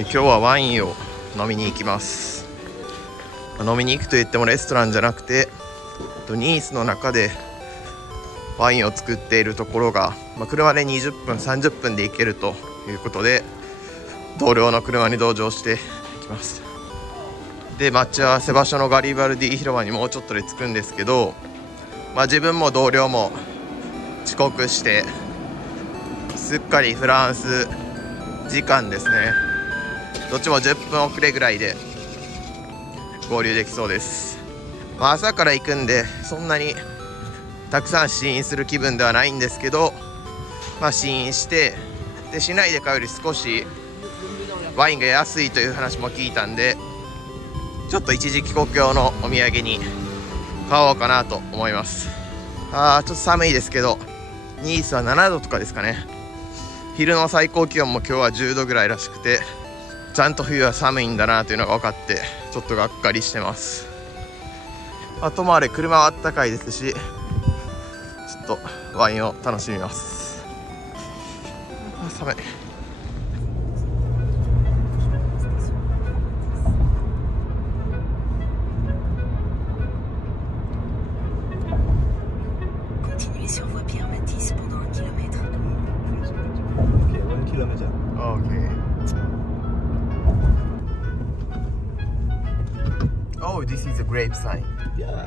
今日はワインを飲みに行きます。飲みに行くと言ってもレストランじゃなくてニースの中でワインを作っているところが、車で20分30分で行けるということで同僚の車に同乗して行きます。で、待ち合わせ場所のガリバルディ広場にもうちょっとで着くんですけど、自分も同僚も遅刻してすっかりフランス時間ですね。どっちも10分遅れぐらいで合流できそうです。朝から行くんでそんなにたくさん試飲する気分ではないんですけど、試飲してで市内で買うより少しワインが安いという話も聞いたんで、ちょっと一時帰国用のお土産に買おうかなと思います。ちょっと寒いですけどニースは7度とかですかね。昼の最高気温も今日は10度ぐらいらしくて、ちゃんと冬は寒いんだなというのが分かってちょっとがっかりしてます。ともあれ車はあったかいですし、ちょっとワインを楽しみます。寒い。Oh, this is a grape sign. Yeah.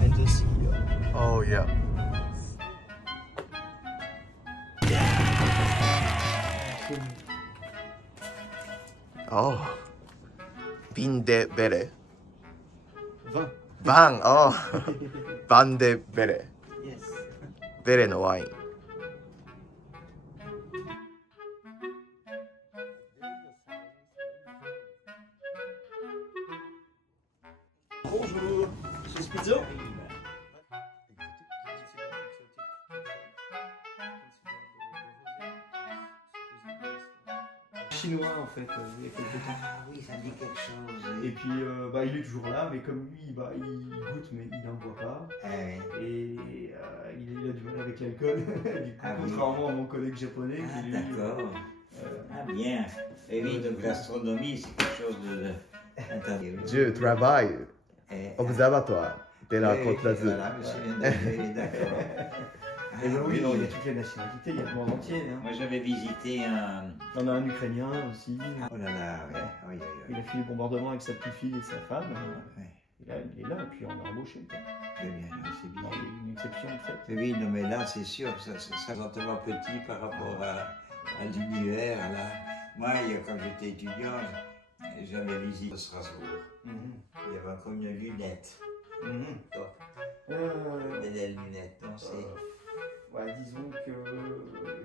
And the sea. Oh, yeah. Oh. Vin de Bere. Vin. Van. Oh. Van de Bere. Yes. ベレのワイン。Bonjour, chez Spizzo. Chinois en fait, il y a quelques temps. Ah oui, ça me dit quelque chose. Et puis il est toujours là, mais comme lui il goûte mais il n'en boit pas. Et il a du mal avec l'alcool, du coup, contrairement à mon collègue japonais. Ah, qui, lui, d'accord. Bien. Et oui, donc l'astronomie c'est quelque chose de. Je travaille observatoire de la Côte d'Azur. Voilà, monsieur, d'accord. Et oui, non, il y a toutes les nationalités, il y a le monde entier. Hein. Moi j'avais visité un. On a un Ukrainien aussi. Oh là là, ouais. Oui, oui, oui. Il a fait le bombardement avec sa petite fille et sa femme. Ouais. Il est là, et puis on l'a embauché. Très bien, c'est bien. Il y a une exception de fait. Oui, non, mais là c'est sûr, ça relativement petit par rapport à l'univers. Moi, quand j'étais étudiant, j'avais visité Strasbourg. Il y avait comme une lunette. Des lunettes, non, c'est. Ouais, disons que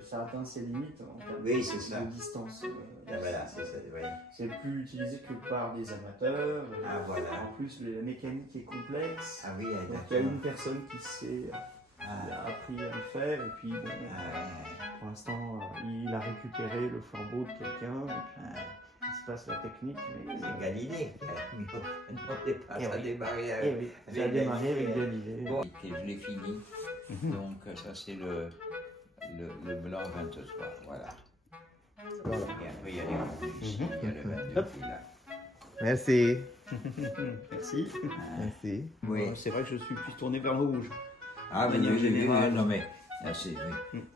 ça atteint ses limites en termes de distance. Voilà, c'est ça, oui. C'est plus utilisé que par des amateurs. Voilà. En plus, la mécanique est complexe. Ah oui, donc il y a une personne qui s'est appris à le faire, et puis pour l'instant, il a récupéré le flambeau de quelqu'un, et puis il se passe la technique. C'est Galilée qui a mis au départ, ça a démarré avec, ça a démarré avec Galilée. Bon, et je l'ai fini. Donc ça c'est le blanc 23, voilà. Et après il y a les rouges ici, il y a le 22 qui est là. Merci. Merci. Merci. Oui. C'est vrai que je suis plus tourné vers le rouge. Ah oui, non mais,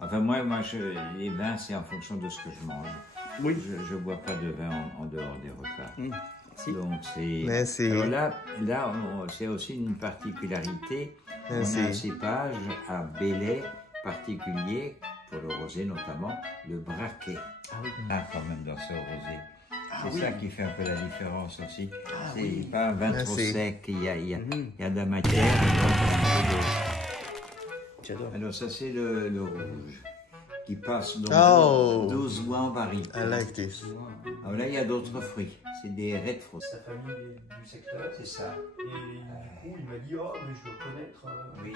enfin moi les vins c'est en fonction de ce que je mange. Oui. Je ne bois pas de vin en dehors des repas. Donc c'est. Merci. Alors là c'est aussi une particularité. Merci. On a un cépage à Belay particulier, pour le rosé notamment, le braquet. Ah oui. Là quand même dans ce rosé. C'est ça qui fait un peu la différence aussi. C'est pas un vin trop sec, il y a de la matière. J'adore. Alors ça c'est le rouge. Qui passe donc 12 mois en barrique. I like this. Alors là, il y a d'autres fruits. C'est des red fruits. Sa famille du secteur. C'est ça. Et du coup, il m'a dit, oh, mais je dois connaître. Oui.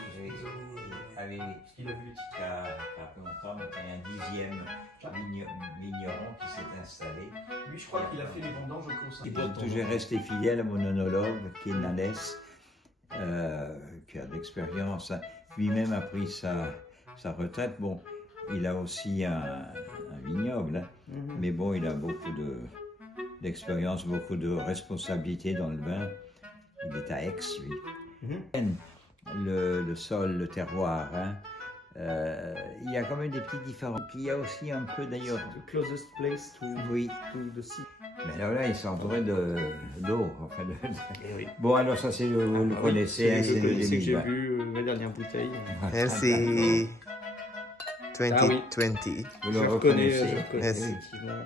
Ah oui. Parce qu'il a vu les titres. Il y a un peu longtemps, il y a un 10e vigneron qui s'est installé. Lui, je crois qu'il a fait les vendanges au Conseil. Et donc, j'ai resté fidèle à mon onologue, qui est Nanès. qui a de l'expérience. Lui-même a pris sa retraite. Bon, il a aussi un vignoble, hein. Mais bon, il a beaucoup d'expérience, beaucoup de responsabilités dans le vin. Il est à Aix, lui. Le sol, le terroir, hein. Il y a quand même des petites différences. Il y a aussi un peu d'ailleurs. The closest place to, Oui. to the sea. Mais alors là, ils sont entourés d'eau. Enfin, Oui. Bon, alors ça, c'est vous le connaissez, hein, c'est le C'est que j'ai 2020. bu ma dernière bouteille. Merci. 2020. Vous Je le reconnais, reconnaissez. Merci. effectivement.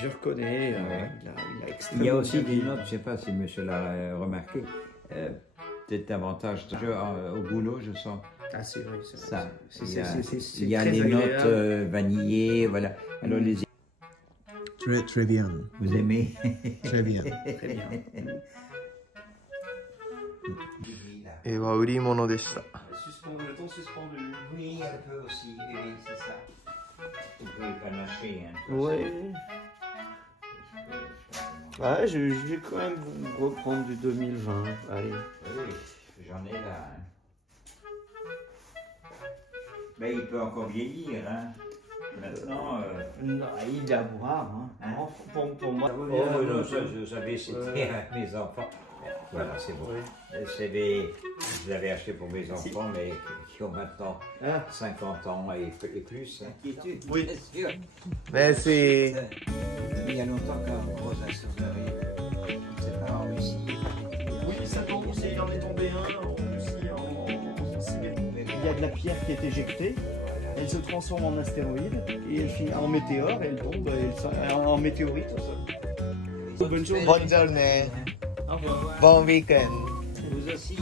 Je reconnais, Ouais. il a Il y a extrêmement aussi bien des notes, je ne sais pas si monsieur l'a remarqué, peut-être davantage. Au boulot, je sens Ah, c'est vrai, c'est vrai. ça. C'est Il y a très les agréable. notes vanillées, voilà. Alors, les, Très bien. vous aimez? Très bien. Très bien. は売り物でした。 Le ton suspendu. Oui, un peu aussi, oui, c'est ça. Vous pouvez panacher, hein. Ouais. Ouais, je vais quand même reprendre du 2020. Allez. Oui, j'en ai là. Hein. Mais il peut encore vieillir, hein. Maintenant. Non, il est à boire. Hein. Pour moi. Oh, non, ça, je savais, c'était à mes enfants. Voilà, c'est bon. Oui. C'est des. Je l'avais acheté pour mes enfants, mais qui ont maintenant 50 ans et plus. Hein. Oui. Bien sûr. Merci. Il y a longtemps qu'un gros assureur, je ne sais pas, en Russie. Oui, ça tombe aussi, il en est tombé un en Russie, en Sibérie. Il y a de la pierre qui est éjectée, elle se transforme en astéroïde, et elle finit en météore, et elle tombe en météorite. Bonne journée. Bonne journée. Au revoir. Bon week-end. Vous aussi.